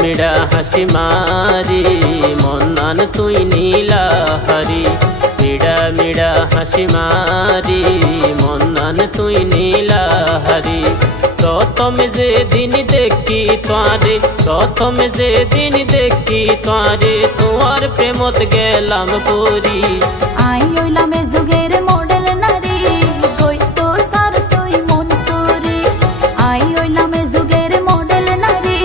মিড়া হাসি মারি মন্নান তুই নীলাহারি মিড়া হাসি মারি মন্নান তুই নীলাহারি প্রথম যে দিন দেখি তোরে প্রথম যে দিন দেখি তোরে তোমার প্রেমত গেলাম পরি আই হইলাম এ যুগের মডেল নারী কইতো সার তুই মন সুরি আই হইলাম এ যুগের মডেল নারী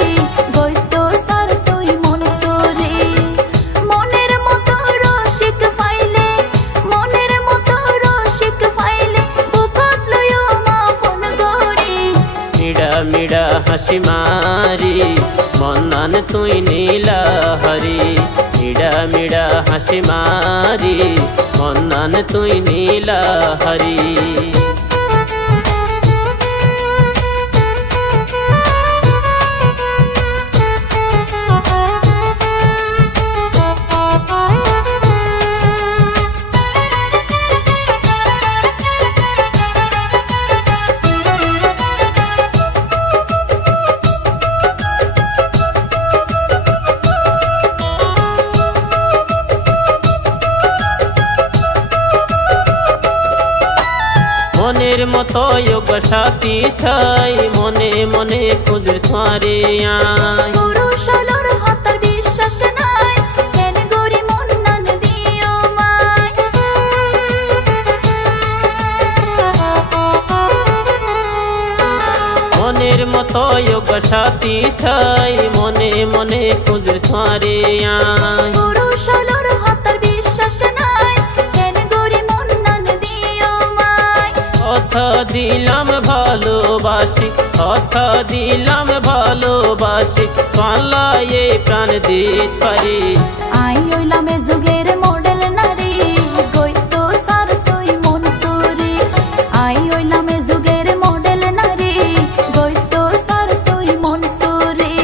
কইতো সার তুই মন সুরি মনের মতো রসিক ফাইলে মনের মতো রসিক ফাইলে বুকত লইও মা ফোন করি মিড়া হাসি মারি মন্নান তুই নীলাহারি মিড়া হাসি মারি মন্নান তুই নীলাহারি মনের মতো যোগ সাথী ছাই মনে মনে খুঁজ তোরে আয় পুরুষ আলোর হাতার বিশ্বাস নাই কেন গরি মন্নান দিও মাই মনের মতো যোগ সাথী ছাই মনে মনে খুঁজ তোরে আয় পুরুষ আলোর হাতার বিশ্বাস নাই কেন গরি মন্নান দিও মাই কথা দিলাম ভালোবাসি কথা দিলাম ভালোবাসি পালায়ে প্রাণ দিতে পারি আই হইলাম এ যুগের মডেল নারী কইতো সার তুই মন সুরি আই হইলাম এ যুগের মডেল নারী কইতো সার তুই মন সুরি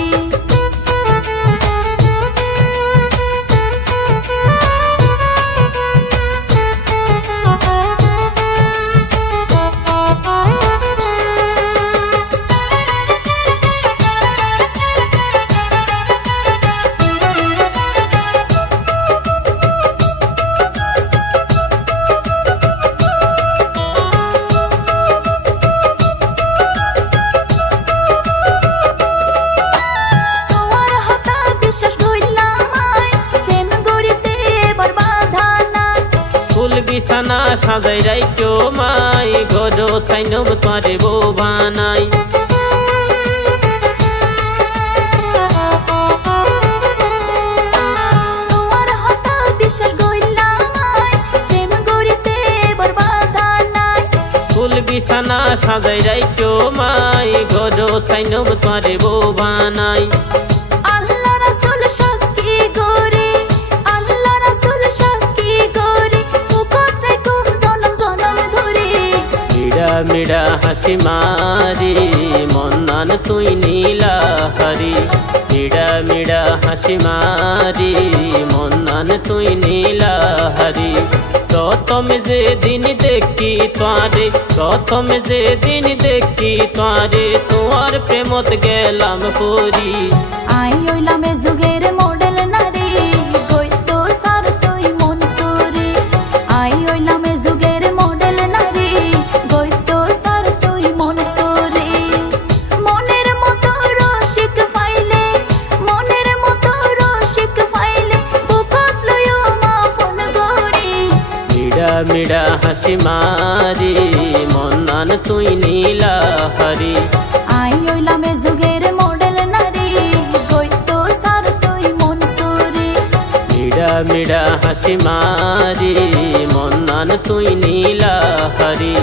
তোমার হাতা বিশ্বাস কইলাম আই প্রেম গড়িতে এবার বাধা নাই ফুল বিছানা সাজাই রাইতো মাই ঘর থাইনব তোরে বউ বানাই তোমার হাতা বিশ্বাস কইলাম আই প্রেম গড়িতে এবার বাধা নাই ফুল বিছানা সাজাই রাইতো মাই ঘর থাইনব তোরে বউ বানাই আল্লাহ রাসূল সাক্ষী গরি আল্লাহ রাসূল সাক্ষী গরি বুকত রাখুম জনম জনম ধরে মিড়া হাসি মারি মন্নান তুই নীলাহারি মিড়া হাসি মারি মন্নান তুই নীলাহারি প্রথম যে দিন দেখি তোরে প্রথম যে দিন দেখি তোরে তোমার প্রেমত গেলাম পরি আই হইলাম এ যুগের মডেল নারী কইতো সার তুই মন সুরি আই হইলাম এ যুগের মডেল নারী কইতো সার তুই মন সুরি মনের মতো রসিক ফাইলে মনের মতো রসিক ফাইলে বুকত লইও মা ফোন করি মিড়া হাসি মারি মন্নান তুই নীলাহারি আই হইলাম এ যুগের মডেল নারী কইতো সার তুই মন সুরি মিড়া হাসি মারি মন্নান তুই নীলাহারি